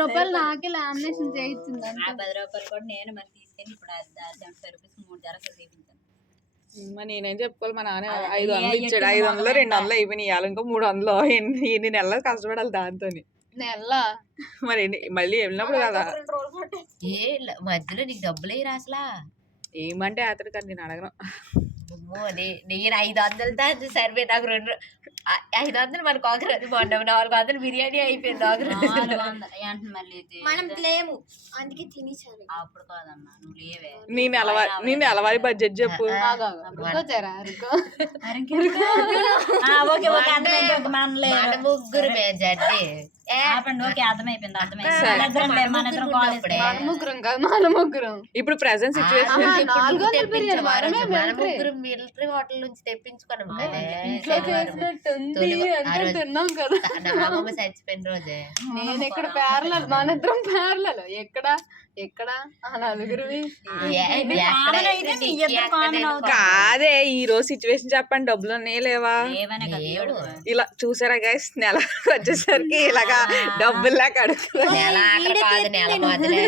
రూపాయలు నాకే లామినేషన్ చేయించింది. 10 రూపాయలు కూడా నేను మరి తీసుకెళ్ళి ఇప్పుడు 75 రూపీస్ 3 జరగలు తీపించాను. నేనేం చెప్పుకోవాలి, మా నాన్న 500 ఇచ్చాడు. 500 200 అయిపోయినాయి. ఇవాళ ఇంకా 300. ఎన్ని నెలలు కష్టపడాలి దాంతో. నెల మరి మళ్ళీ వెళ్ళినప్పుడు కదా మధ్యలో నీకు డబ్బులు అసలు ఏమంటే అతడు కానీ నేను అడగను. నేను 500 దాన్ని సరిపోయి నాకు 500 మనకు ఒకరు మొన్న 400 బిర్యానీ అయిపోయింది. అందుకే తినేసారు. అప్పుడు కాదమ్మా నువ్వు లేవే. నీ నెలవారీ బడ్జెట్ చెప్పు. ముగ్గురు జడ్డి ఇప్పుడు ప్రెసెంట్ సిచ్యువేషన్ ముగ్గురు మిలిటరీ హోటల్ నుంచి తెప్పించుకున్నాం చచ్చిపోయిన రోజే. నేను ఎక్కడ పేర్లలో మన ఇద్దరం పేర్లలో ఎక్కడ నలుగురివి కాదే. ఈ రోజు సిచ్యువేషన్ చెప్పండి. డబ్బులు ఉన్నాయా లేవా? ఇలా చూసారా గైస్, నెల వచ్చేసరికి ఇలాగా డబ్బుల్లా కడుగుతారు. నెల ఆఖరి కాదు, నెల మొదలే.